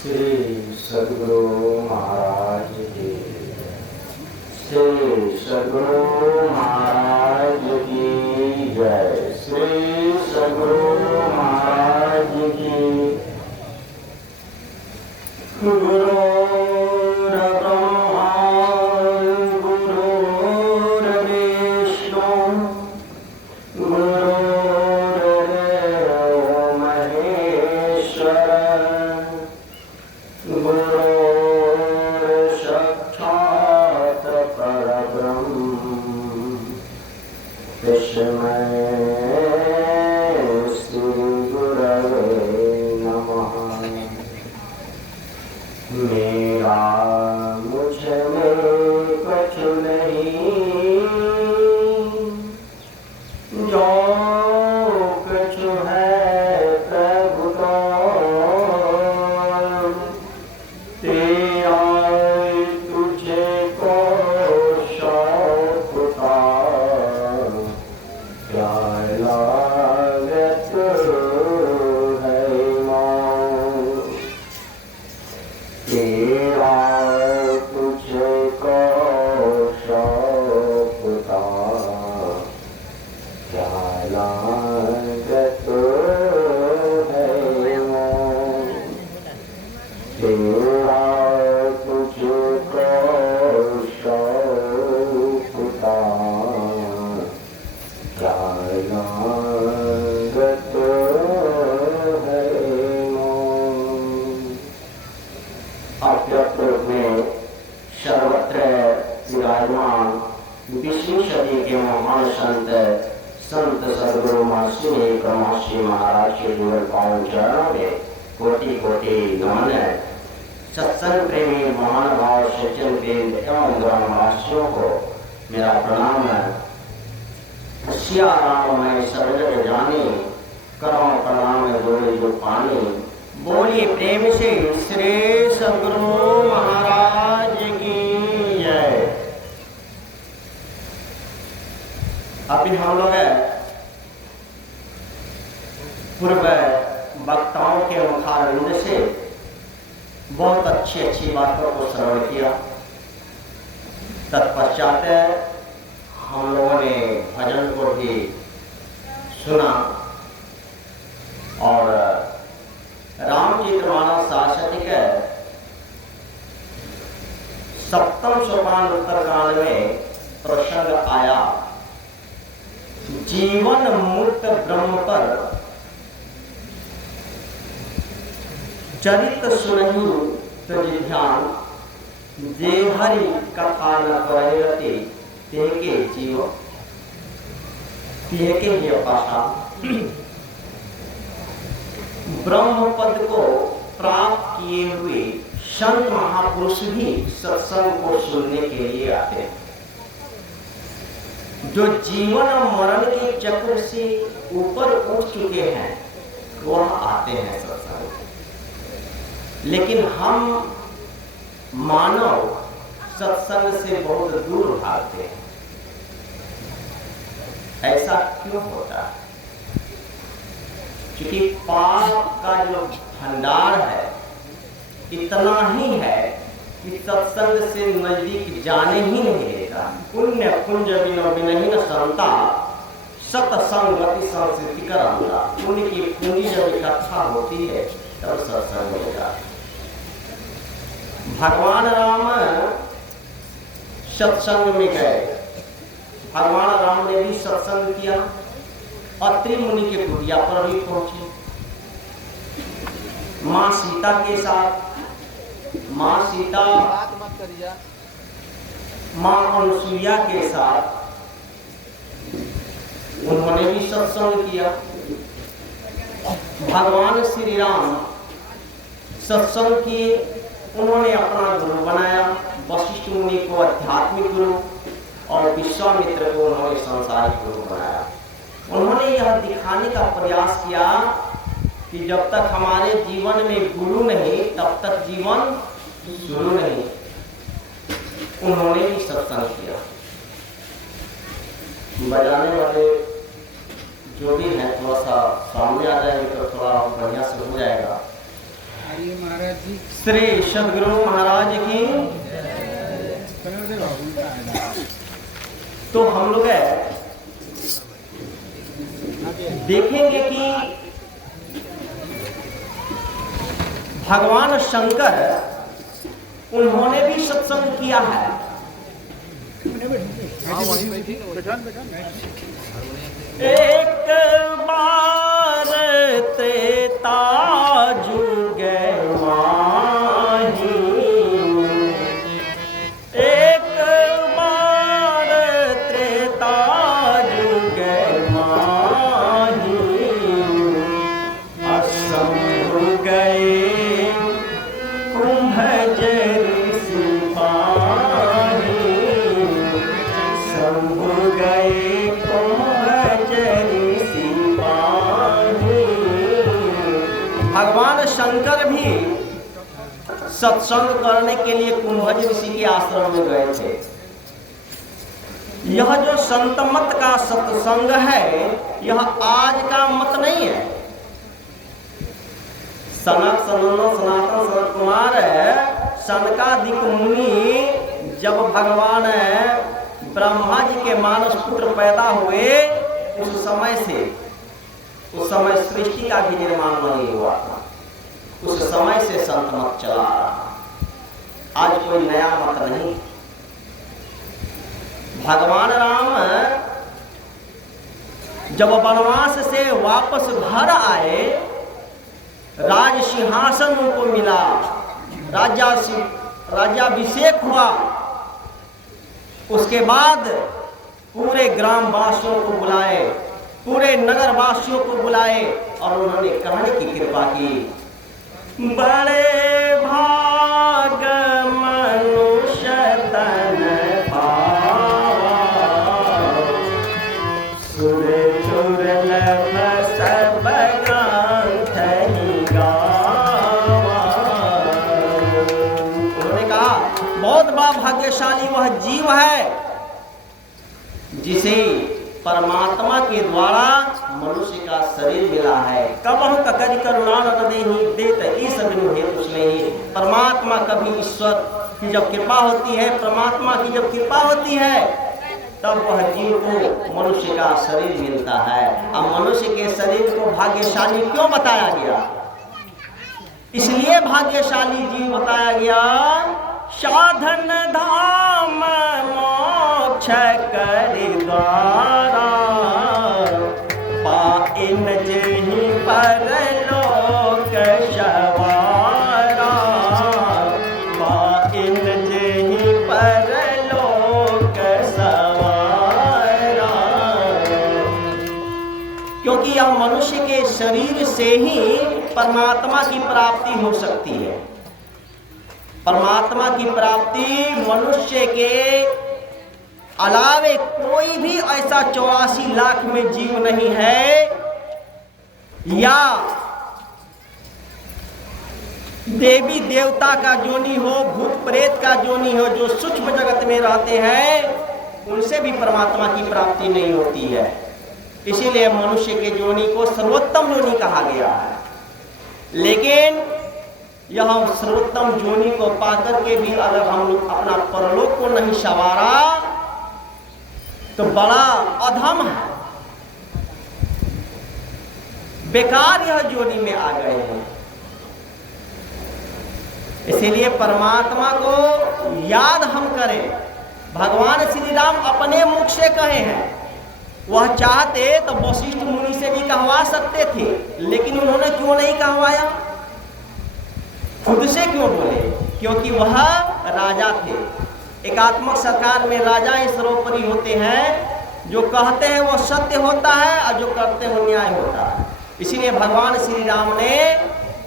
श्री सद्गुरु महाराज की, श्री सद्गुरु महाराज की जय। श्री सद्गुरु महाराज की। गुरु सत्संग प्रेमी महानुभाव सज्जन वृंद एवं ग्रामवासियों को मेरा प्रणाम है। सिया राम मैं सर्वजग जानी, करो प्रणाम जोड़े जो पानी। बोलिए प्रेम से श्री सद्गुरु महाराज की जय। अभी हम लोग पूर्व वक्ताओं के मुखारविंद से बहुत अच्छी बातों को श्रवण किया। तत्पश्चात हम लोगों ने भजन को भी सुना और रामचरित मानस शासनिक सप्तम सोपान उत्तरकांड में प्रसंग आया जीवन मुक्त ब्रह्म पर चरित सुनहु तुझ ध्यान, जे हरि कथा न करते तेके जीव तेके ही पाशा। ब्रह्म पद को प्राप्त किए हुए संत महापुरुष भी सत्संग को सुनने के लिए आते हैं। जो जीवन और मरण के चक्र से ऊपर उठ चुके हैं वह आते हैं सत्संग। लेकिन हम मानव सत्संग से बहुत दूर भागते हैं। ऐसा क्यों होता है? क्योंकि पाप का जो भंडार है इतना ही है कि सत्संग से नजदीक जाने ही नहीं देता। पुण्य कुंज बिनहीन संता सत्संगति संस्कृति का रंगा। पुण्य की पूंजी जब इकट्ठा होती है तब सत्संग होता है। भगवान राम सत्संग में गए। भगवान राम ने भी सत्संग किया। अत्रि मुनि के कुटिया पर भी पहुंचे। माँ सीता के साथ, माँ सीता माँ अनुसुईया के साथ उन्होंने भी सत्संग किया। भगवान श्री राम सत्संग किए। उन्होंने अपना गुरु बनाया। वशिष्ठ मुनि को आध्यात्मिक गुरु और विश्वामित्र को उन्होंने सांसारिक गुरु बनाया। उन्होंने यह दिखाने का प्रयास किया कि जब तक हमारे जीवन में गुरु नहीं तब तक जीवन शुरू नहीं। उन्होंने भी सत्संग किया। बजाने वाले जो भी हैं थोड़ा सा सामने आ जाएंगे तो थोड़ा बढ़िया से हो जाएगा। महाराज जी श्री सद्गुरु महाराज की। तो हम लोग देखेंगे कि भगवान शंकर उन्होंने भी सत्संग किया है। एक बार त्रेता जुग माही, एक बार त्रेता जुग माही, असंभु गए कुंभजर सिपाही, शंभु गए कुंभजर सिपाही। भगवान शंकर भी सत्संग करने के लिए कुंभज ऋषि के आश्रम में गए थे। यह जो संत मत का सत्संग है, यह आज का मत नहीं है। सनातन सनत कुमार सनकादिक मुनि जब भगवान ब्रह्मा जी के मानस पुत्र पैदा हुए, उस समय सृष्टि का भी निर्माण नहीं हुआ था। उस समय से संत मत चला रहा, आज कोई नया मत नहीं। भगवान राम जब वनवास से वापस घर आए, राज सिंहासन उनको मिला, राज्याभिषेक हुआ। उसके बाद पूरे ग्रामवासियों को बुलाए, पूरे नगरवासियों को बुलाए और उन्होंने कहने की कृपा की, बड़े भाग मनुष्य तन पावा, सुर दुर्लभ सब ग्रंथ गावा। उन्होंने कहा बहुत बड़ा भाग्यशाली वह जीव है जिसे परमात्मा के द्वारा मनुष्य का शरीर मिला है। कबहु ककरि करुणा न देहि देत ईश बिनु हेतु स्नेहि। परमात्मा कभी ईश्वर की जब कृपा होती है, परमात्मा की जब कृपा होती है, तब वह जीव को मनुष्य का शरीर मिलता है। अब मनुष्य के शरीर को भाग्यशाली क्यों बताया गया? इसलिए भाग्यशाली जीव बताया गया, साधन धाम मोक्ष करि द्वारा, पाइन जेहि परलोक सवारा, पाइन जेहि परलोक सवारा। क्योंकि यह मनुष्य के शरीर से ही परमात्मा की प्राप्ति हो सकती है। परमात्मा की प्राप्ति मनुष्य के अलावे कोई भी ऐसा 84 लाख में जीव नहीं है, या देवी देवता का जोनी हो, भूत प्रेत का जोनी हो, जो सूक्ष्म जगत में रहते हैं, उनसे भी परमात्मा की प्राप्ति नहीं होती है। इसीलिए मनुष्य के जोनी को सर्वोत्तम जोनी कहा गया है। लेकिन यह सर्वोत्तम जोनी को पाकर के भी अगर हम लोग अपना परलोक को नहीं संवारा तो बड़ा अधम है, बेकार यह जोनी में आ गए हैं। इसीलिए परमात्मा को याद हम करें। भगवान श्री राम अपने मुख से कहे हैं, वह चाहते तो वशिष्ठ मुनि से भी कहवा सकते थे, लेकिन उन्होंने क्यों नहीं कहवाया? खुद से क्यों बोले? क्योंकि वह राजा थे। एकात्मक सरकार में राजा ही सर्वोपरि होते हैं। जो कहते हैं वो सत्य होता है और जो करते हैं वो न्याय होता है। इसीलिए भगवान श्री राम ने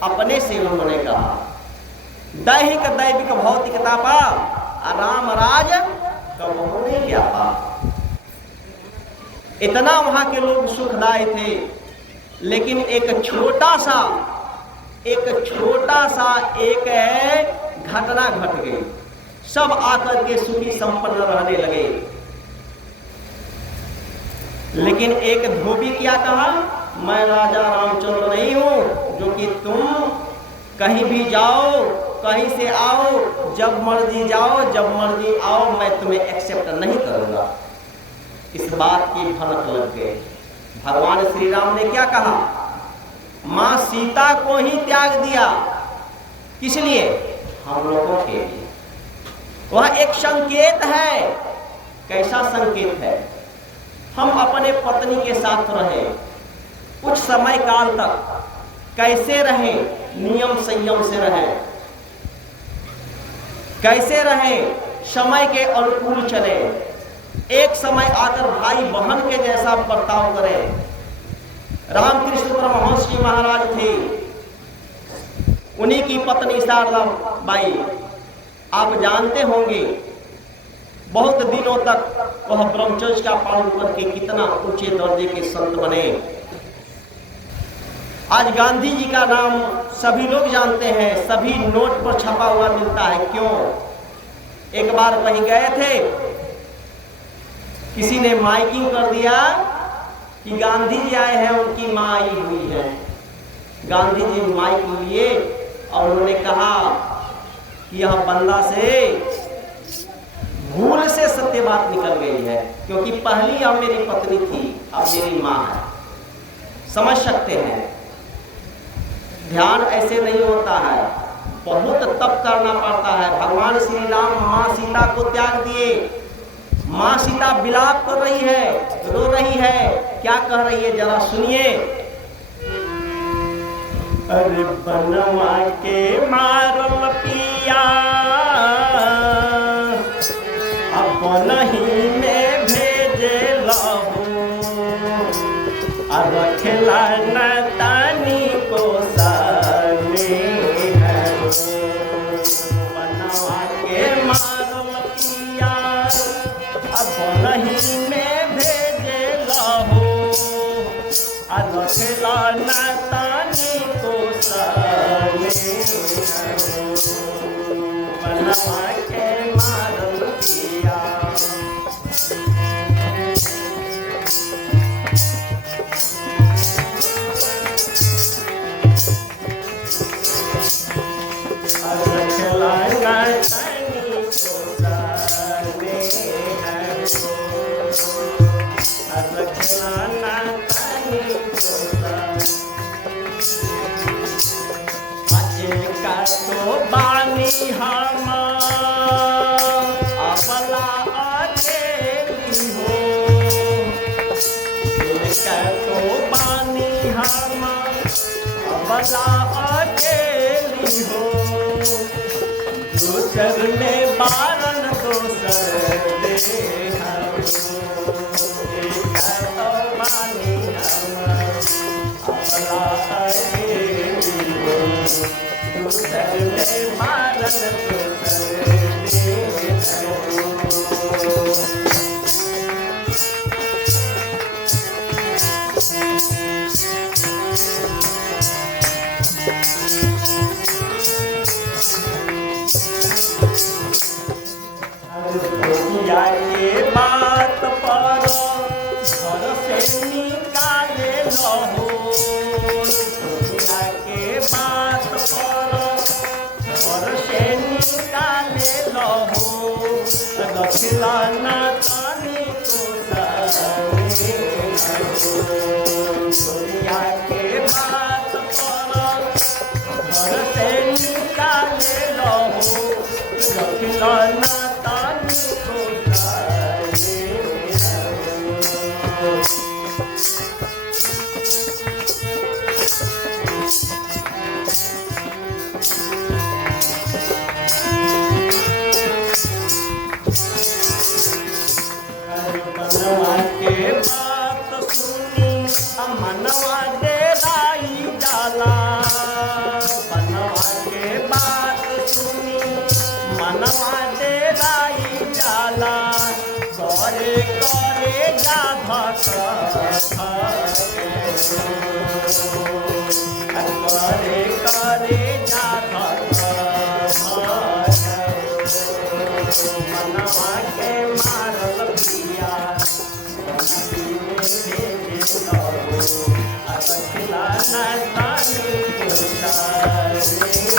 अपने से उन्होंने कहा, दैहिक दैविक भौतिकता पा राम राज कबहु नहीं क्या पा। इतना वहां के लोग सुखदायी थे, लेकिन एक छोटा सा एक घटना घट गई, सब आकर के सुखी संपन्न रहने लगे। लेकिन एक धोबी क्या कहा, मैं राजा रामचंद्र नहीं हूं जो कि तुम कहीं भी जाओ, कहीं से आओ, जब मर्जी जाओ, जब मर्जी आओ, मैं तुम्हें एक्सेप्ट नहीं करूंगा। इस बात की भनक लग गई। भगवान श्री राम ने क्या कहा? मां सीता को ही त्याग दिया। किस लिए? हम लोगों के लिए। वह एक संकेत है। कैसा संकेत है? हम अपने पत्नी के साथ रहें, कुछ समय काल तक कैसे रहें? नियम संयम से रहें। कैसे रहें? समय के अनुकूल चले। एक समय आकर भाई बहन के जैसा बर्ताव करें। रामकृष्ण परमहंस जी महाराज थे, उन्हीं की पत्नी शारदा बाई, आप जानते होंगे, बहुत दिनों तक वह ब्रह्मचर्य का पालन करके कितना ऊंचे दर्जे के संत बने। आज गांधी जी का नाम सभी लोग जानते हैं, सभी नोट पर छपा हुआ मिलता है। क्यों? एक बार कहीं गए थे, किसी ने माइकिंग कर दिया कि गांधी जी आए हैं, उनकी मां आई हुई है। गांधी जी माइक लिए और उन्होंने कहा कि यह बंदा से भूल से सत्य बात निकल गई है, क्योंकि पहली अब मेरी पत्नी थी, अब मेरी मां है। समझ सकते हैं, ध्यान ऐसे नहीं होता है, बहुत तप करना पड़ता है। भगवान श्री राम मां सीता को त्याग दिए। मां सीता विलाप कर रही है, रो रही है। क्या कह रही है, जरा सुनिए। अरे बनवा के मारल पिया, अब नहीं में भेजे लहू, रखला न तानी को साने है। बनवा के मारल पिया, अब नहीं में भेजे लहू, रखला न तानी को साने है। बनवा के मारल पिया। तो बानी हम अबला अकेली हो, तो बानी हम अबला अकेली हो। दूसर में बारन दोसर दे हम, तो बानी हम अबला अकेली हो। दूसर में बारन दोसर दे हम। दुनिया के बात पर घर से निकाले लहो, दुनिया के बात पर घर से निकाले लहो। रखला न तानी को साने हो। दुनिया के बात पर घर से निकाले लहो, रखला न तानी को साने हो। बनवा के बात सुनी मनवा डेराई जाला, बनवा के बात सुनी मनवा डेराई जाला। करे करे जा भक्त करे करे जा भक्त। मनवा के मारल पिया, रखला न तानी को साने।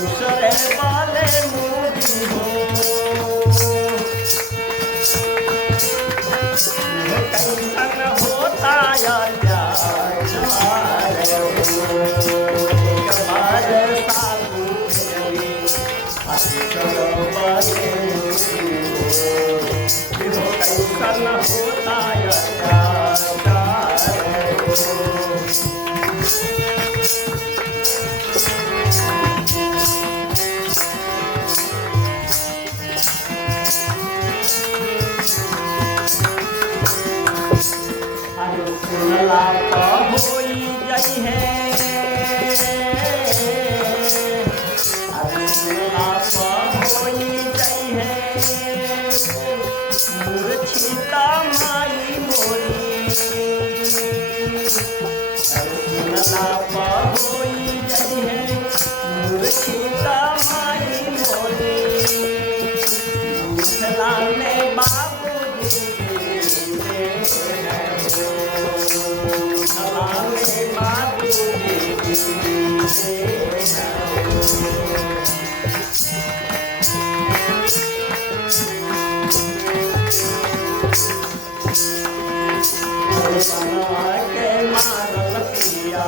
दूसरे वाले मूवी हो कैसन होता यार एक बार साधु कैसन होता सुनला तो होई जाई है सुनला तो होई जाई है मूर्छिता माई मोरी सुनला तो होई जाई है मूर्छिता माई मोरी मुसला में बाबू के मारल पिया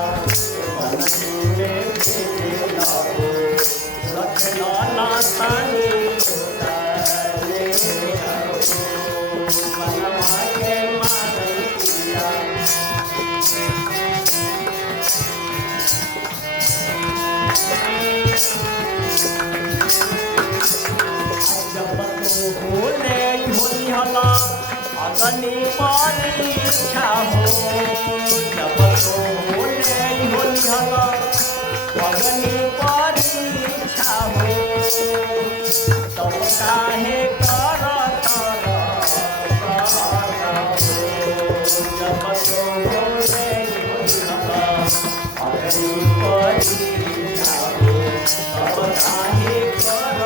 रखना ना तानी के मारल पिया होले होली हला अगनी परीक्षा हो जब तो होले होली हला अगनी परीक्षा हो तब काहे कर जब तो होले होली हला अगनी परीक्षा हो तब काहे कर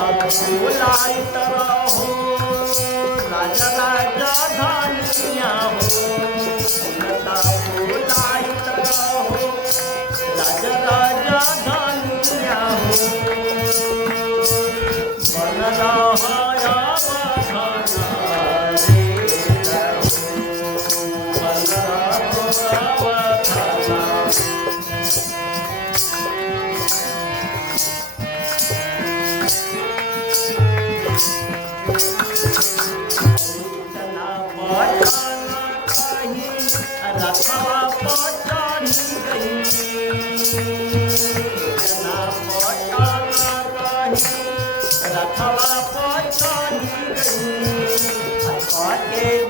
बुलाइत रहो राजा राजा धनिया हो उनका बुलाइत रहो राजा राजा धनिया हो बन रहा रखवा पटनी गई रखवा पटनी गई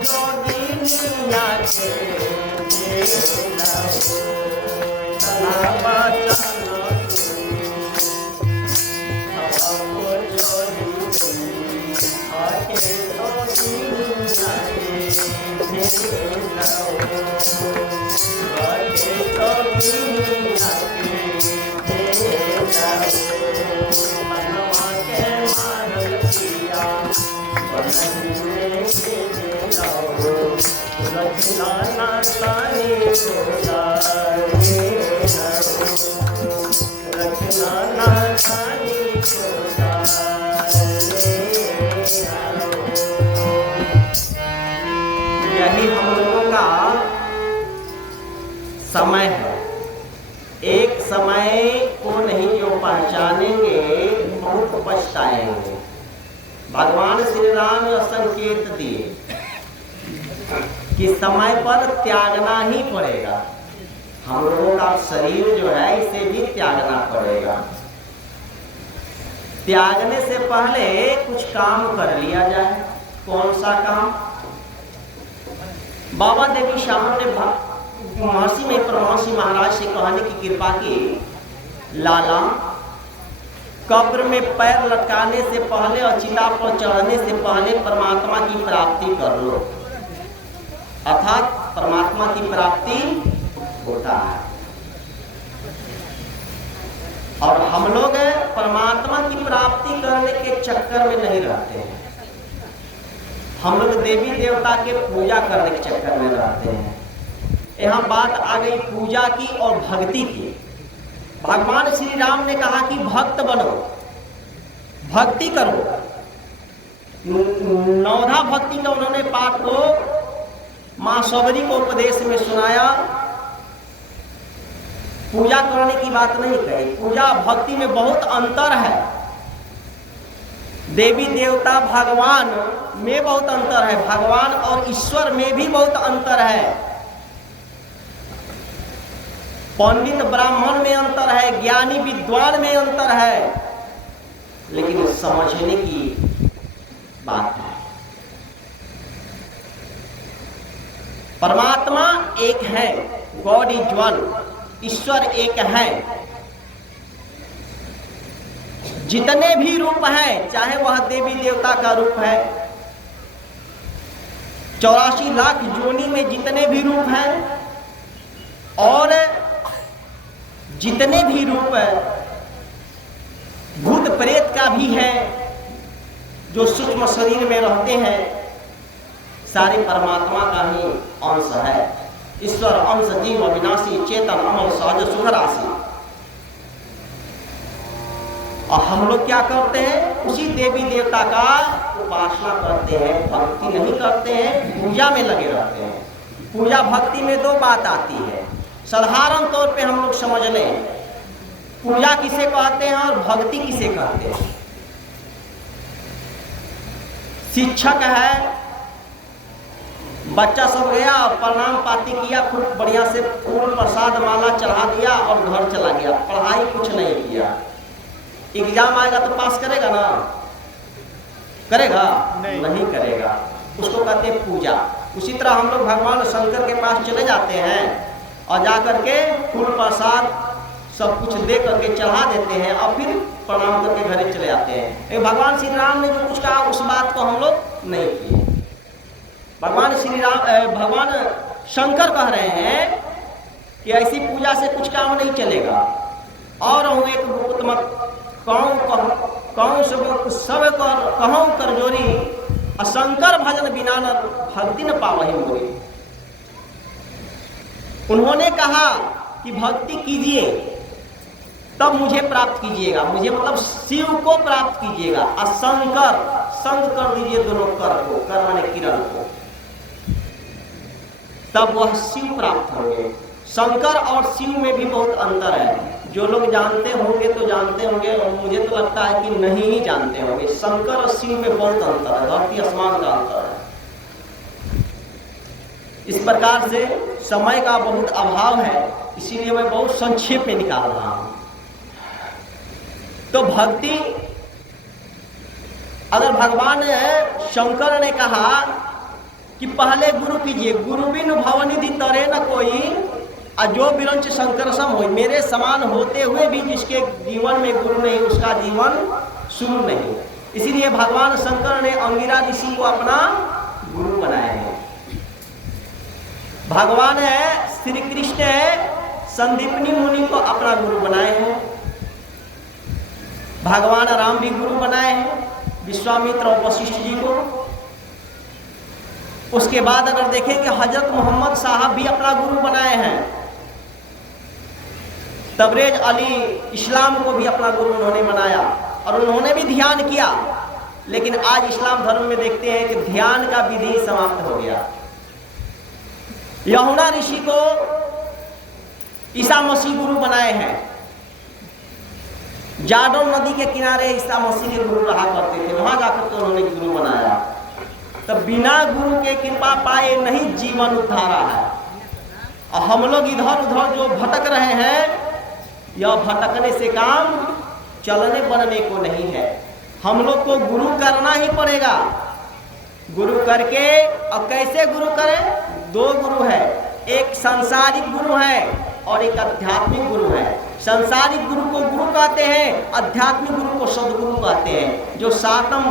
जोगिनिया के रखना नानी को सारे आलो। यही हम लोगों का समय है। एक समय को नहीं जो पहचानेंगे बहुत पछताएंगे। भगवान श्री राम संकेत दिए कि समय पर त्यागना ही पड़ेगा। हम लोगों का शरीर जो है इसे भी त्यागना पड़ेगा। त्यागने से पहले कुछ काम कर लिया जाए। कौन सा काम? बाबा देवी श्याम ने महर्षि में परमहंस महाराज से कहने की कृपा की, लाला कब्र में पैर लटकाने से पहले और चिता पर चढ़ने से पहले परमात्मा की प्राप्ति कर लो। अर्थात परमात्मा की प्राप्ति होता है। और हम लोग परमात्मा की प्राप्ति करने के चक्कर में नहीं रहते हैं। हम लोग देवी देवता के पूजा करने के चक्कर में रहते हैं। यहाँ बात आ गई पूजा की और भक्ति की। भगवान श्री राम ने कहा कि भक्त बनो, भक्ति करो। नवधा भक्ति का उन्होंने पाठ को मां सबरी को उपदेश में सुनाया। पूजा करने की बात नहीं कही। पूजा भक्ति में बहुत अंतर है। देवी देवता भगवान में बहुत अंतर है। भगवान और ईश्वर में भी बहुत अंतर है। पंडित ब्राह्मण में अंतर है, ज्ञानी विद्वान में अंतर है, लेकिन समझने की बात है। परमात्मा एक है, गॉड इज वन, ईश्वर एक है। जितने भी रूप हैं, चाहे वह देवी देवता का रूप है, 84 लाख जोनी में जितने भी रूप हैं, और जितने भी रूप भूत प्रेत का भी है जो सूक्ष्म शरीर में रहते हैं, सारे परमात्मा का ही अंश है। ईश्वर अंश जीव अविनाशी चेतन अमर सहज सुख राशि। और हम लोग क्या करते हैं? उसी देवी देवता का उपासना करते हैं, भक्ति नहीं करते हैं, पूजा में लगे रहते हैं। पूजा भक्ति में दो बात आती है। साधारण तौर पे हम लोग समझ लें, पूजा किसे कहते हैं और भक्ति किसे कहते हैं। शिक्षक है, बच्चा सब गया, प्रणाम पाती किया, खूब बढ़िया से फूल प्रसाद माला चढ़ा दिया और घर चला गया, पढ़ाई कुछ नहीं किया। एग्जाम आएगा तो पास करेगा ना? करेगा? नहीं करेगा। उसको कहते हैं पूजा। उसी तरह हम लोग भगवान शंकर के पास चले जाते हैं और जाकर के फूल प्रसाद सब कुछ दे करके चढ़ा देते हैं और फिर प्रणाम करके घरे चले आते हैं। भगवान श्री राम ने जो कुछ कहा उस बात को हम लोग नहीं किए। भगवान शंकर कह रहे हैं कि ऐसी पूजा से कुछ काम नहीं चलेगा। और हूँ एक भूत मत कहूँ सब कहूँ कर जोरी, शंकर भजन बिना न भक्ति न पावहि मोरी। उन्होंने कहा कि भक्ति कीजिए तब मुझे प्राप्त कीजिएगा, मुझे मतलब शिव को प्राप्त कीजिएगा। और शंकर संग कर दीजिए दोनों कर को, कर माने किरण को, तब वह शिव प्राप्त होंगे। शंकर और शिव में भी बहुत अंतर है। जो लोग जानते होंगे तो जानते होंगे, और मुझे तो लगता है कि नहीं ही जानते होंगे। शंकर और शिव में बहुत अंतर है, धरती आसमान का अंतर है। इस प्रकार से समय का बहुत अभाव है, इसीलिए मैं बहुत संक्षेप में निकाल रहा हूं। तो भक्ति, अगर भगवान शंकर ने कहा कि पहले गुरु कीजिए, गुरु बिनु भवनिधि तरे न कोई, अजो बिरंच शंकर सम हो। मेरे समान होते हुए भी जिसके जीवन में गुरु नहीं, उसका जीवन शुरू नहीं। इसीलिए भगवान शंकर ने अंगिरा ऋषि को अपना गुरु बनाया है। भगवान श्री कृष्ण संदीपनी मुनि को अपना गुरु बनाए हैं। भगवान राम भी गुरु बनाए हैं विश्वामित्र और वशिष्ठ जी को। उसके बाद अगर देखें कि हजरत मोहम्मद साहब भी अपना गुरु बनाए हैं, तबरेज अली इस्लाम को भी अपना गुरु उन्होंने बनाया और उन्होंने भी ध्यान किया। लेकिन आज इस्लाम धर्म में देखते हैं कि ध्यान का विधि समाप्त हो गया। यूहन्ना ऋषि को ईसा मसीह गुरु बनाए हैं। जार्डन नदी के किनारे ईसा मसीह के गुरु रहा करते थे, वहां जाकर तो उन्होंने गुरु बनाया। तो बिना गुरु के कृपा पाए नहीं जीवन उद्धारा है। और हम लोग इधर उधर जो भटक रहे हैं, यह भटकने से काम चलने बनने को नहीं है। हम लोग को गुरु करना ही पड़ेगा। गुरु करके, अब कैसे गुरु करें? दो गुरु है, एक सांसारिक गुरु है और एक आध्यात्मिक गुरु है। सांसारिक गुरु को गुरु कहते हैं, आध्यात्मिक गुरु को सदगुरु कहते हैं। जो सातम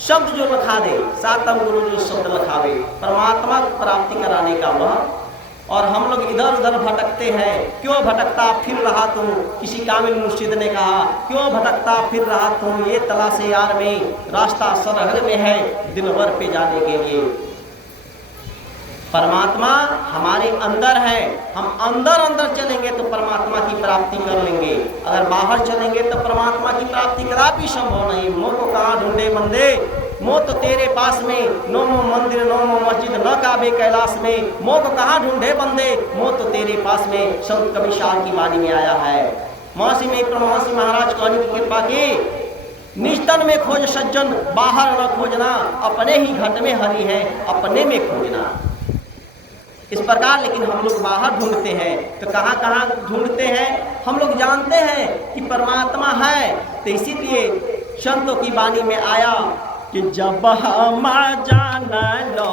शब्द जो लिखा दे, सातम गुरु जो शब्द लिखावे, परमात्मा को प्राप्ति कराने का वह। और हम लोग इधर उधर भटकते हैं। क्यों भटकता फिर रहा तुम? किसी कामिल मुर्शिद ने कहा, क्यों भटकता फिर रहा तुम? ये तलाश यार में, रास्ता सरहद में है, दिन भर पे जाने के लिए। परमात्मा हमारे अंदर है। हम अंदर अंदर चलेंगे तो परमात्मा की प्राप्ति कर लेंगे। अगर बाहर चलेंगे तो परमात्मा की प्राप्ति कदापि संभव नहीं। मोह को कहाँ ढूंढे बंदे? मोह तो तेरे पास में। नो मो मंदिर नो मो मस्जिद न काबे कैलाश में। मोह को कहाँ ढूंढे बंदे? मोह तो तेरे पास में। संत कवि शाह की वाणी में आया है। महर्षि में परमहंस महाराज कहने की कृपा की, निस्तन में खोज सज्जन बाहर न खोजना, अपने ही घट में हरि है अपने में खोजना। इस प्रकार लेकिन हम लोग बाहर ढूंढते हैं। तो कहाँ कहाँ ढूंढते हैं? हम लोग जानते हैं कि परमात्मा है, तो इसीलिए संतों की वाणी में आया कि जब हम जान लो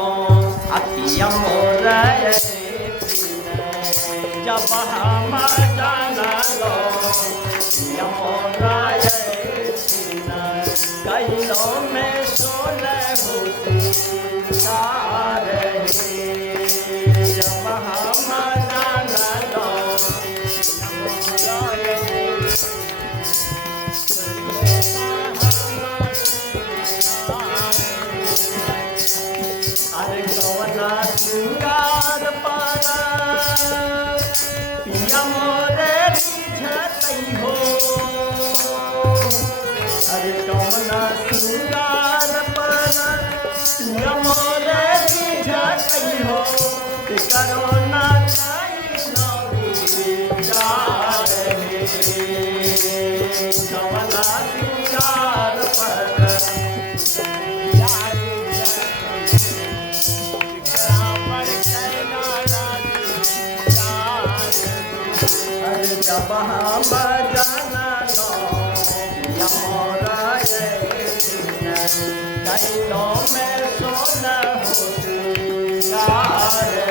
अतिया मोर, जब हम जान लो अतिया मोर, कैलों में सोले होती सारे, जब हम जान लो अरे गवना श्रृंगार पारा पिया मोरे रिझतई हो। अरे गवना श्रृंगार पारा पिया मोरे रिझतई हो। करोना गवना श्रृंगार पर जब हम जाना लो यमोरा कैलों में सोना होती सारे,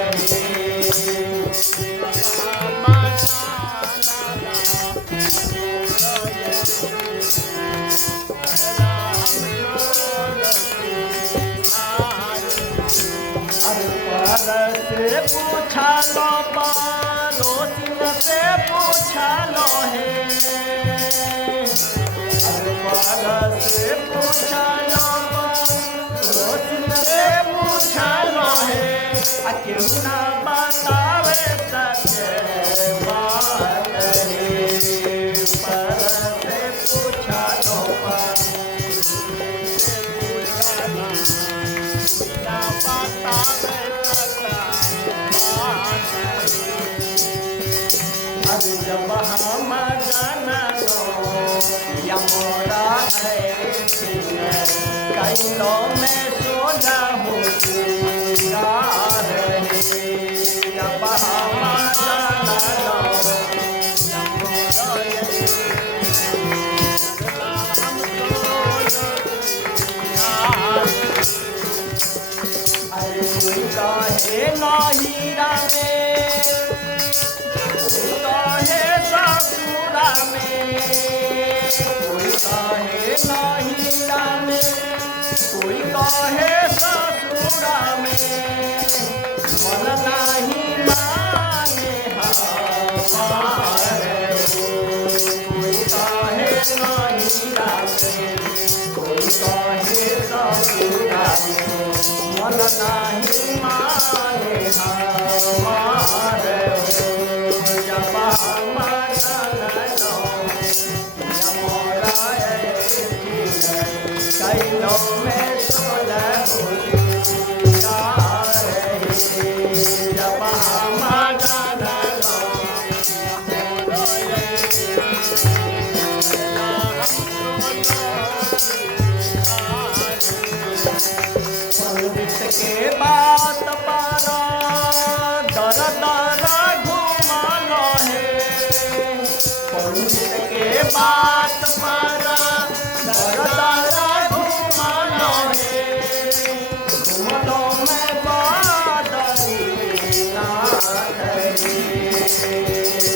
से पूछा लो पड़ोसिन से पूछा लो है, अरे से पूछा लो पड़ोसिन से पूछा लो है। क्यों ना बतावे सके बात है, पर से पूछा लो जब हम जाना लो यमोरा है कैलों में सोना होती रहे। जब हम जाना लो अरे कोई कहे नहीरा में, ससुरा में, कोई कहे नहीरा में, कोई कहे ससुरा में, मन नहीं माने हमारे। कोई कहे नहीरा में, कोई कहे ससुरा में, मन नहीं माने हमारे। जब हम के बात पारा दर दर घुमालो है, पंडित के बात पारा दर दर घुमालो है, घुमलो में बादरी नादरी,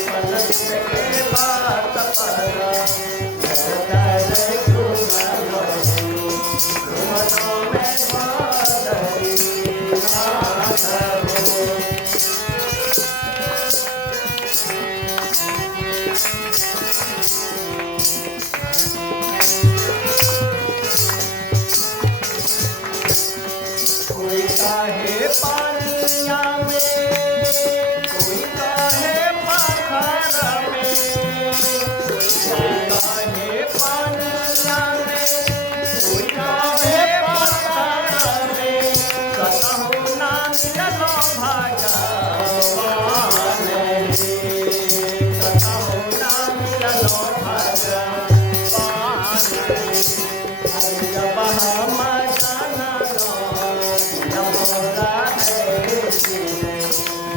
पंडित के बात पारा दर दर घुमालो है, घुमलो में बादरी कोई काहे पानिया में, कोई काहे पत्थर में, कोई काहे पानिया में, कोई काहे पत्थर में, कतहु ना मिललो भगवान रे, कतहु ना मिललो भगवान रे। जब हम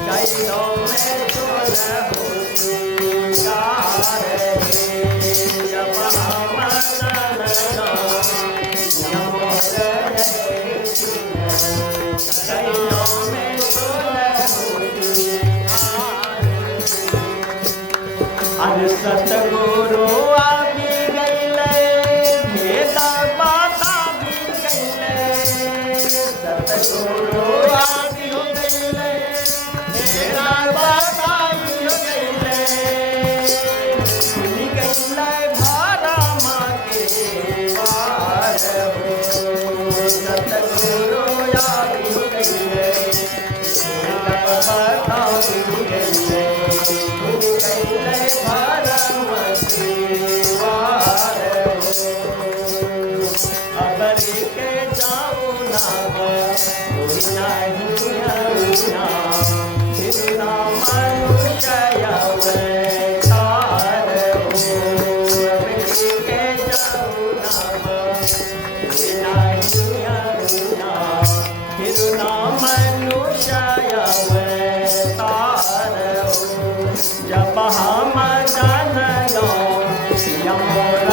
कैलो में चोर होशियार रे, जब हम जानो यमोर रे, कैलो में चोर होशियार। आज सतगुरु आबि गइले, भेद बाता भी गइले, सतगुरु आबि गइले, जब हम जानो यमोर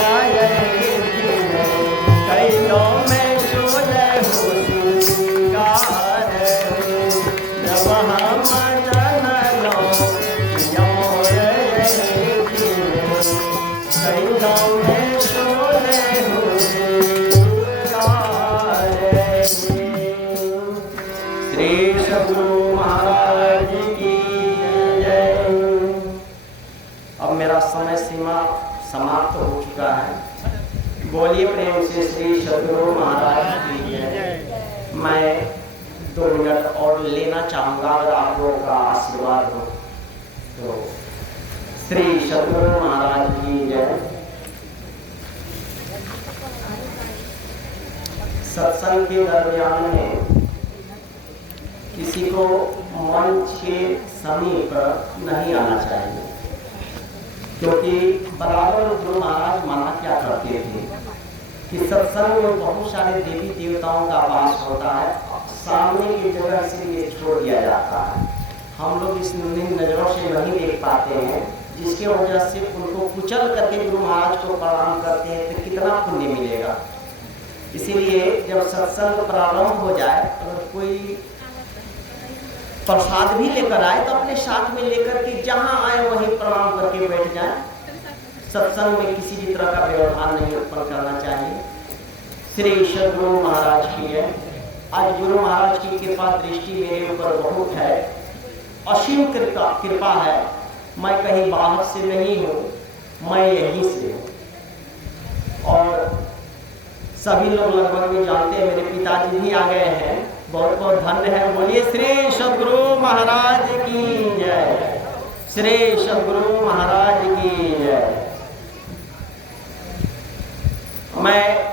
कैलो में चोर होशियार, जब हम जानो यमोर कैलो में चोर होशियार। श्री सद्गुरु महाराज की जय। अब मेरा समय सीमा समाप्त हो चुका है। बोलिए प्रेम से श्री सद्गुरु महाराज की जय। मैं 2 मिनट और लेना चाहूँगा, अगर आप लोगों का आशीर्वाद हो तो। श्री सद्गुरु महाराज की जय। सत्संग के दरमियान में किसी को मंच के समीप नहीं आना चाहिए, क्योंकि बराबर गुरु महाराज माना क्या करते थे कि सत्संग में बहुत सारे देवी देवताओं का वास होता है, सामने की जगह इसलिए छोड़ दिया जाता है। हम लोग इस नजरों से नहीं देख पाते हैं, जिसके वजह से उनको कुचल करके गुरु महाराज को प्रणाम करते हैं, तो कितना पुण्य मिलेगा। इसीलिए जब सत्संग प्रारंभ हो जाए, अगर कोई प्रसाद भी लेकर आए तो अपने साथ में लेकर के जहाँ आए वहीं प्रणाम करके बैठ जाए। सत्संग में किसी भी तरह का व्यवहार नहीं उत्पन्न करना चाहिए। श्री सद्गुरु महाराज की है। आज गुरु महाराज की कृपा दृष्टि मेरे ऊपर बहुत है, असीम कृपा है। मैं कहीं बाहर से नहीं हूँ, मैं यहीं से हूँ। और सभी लोग लगभग में जानते हैं, मेरे पिताजी भी आ गए हैं, बहुत बहुत धन्य है। बोलिए श्री सद्गुरु महाराज की जय। श्री सद्गुरु महाराज की जय। मैं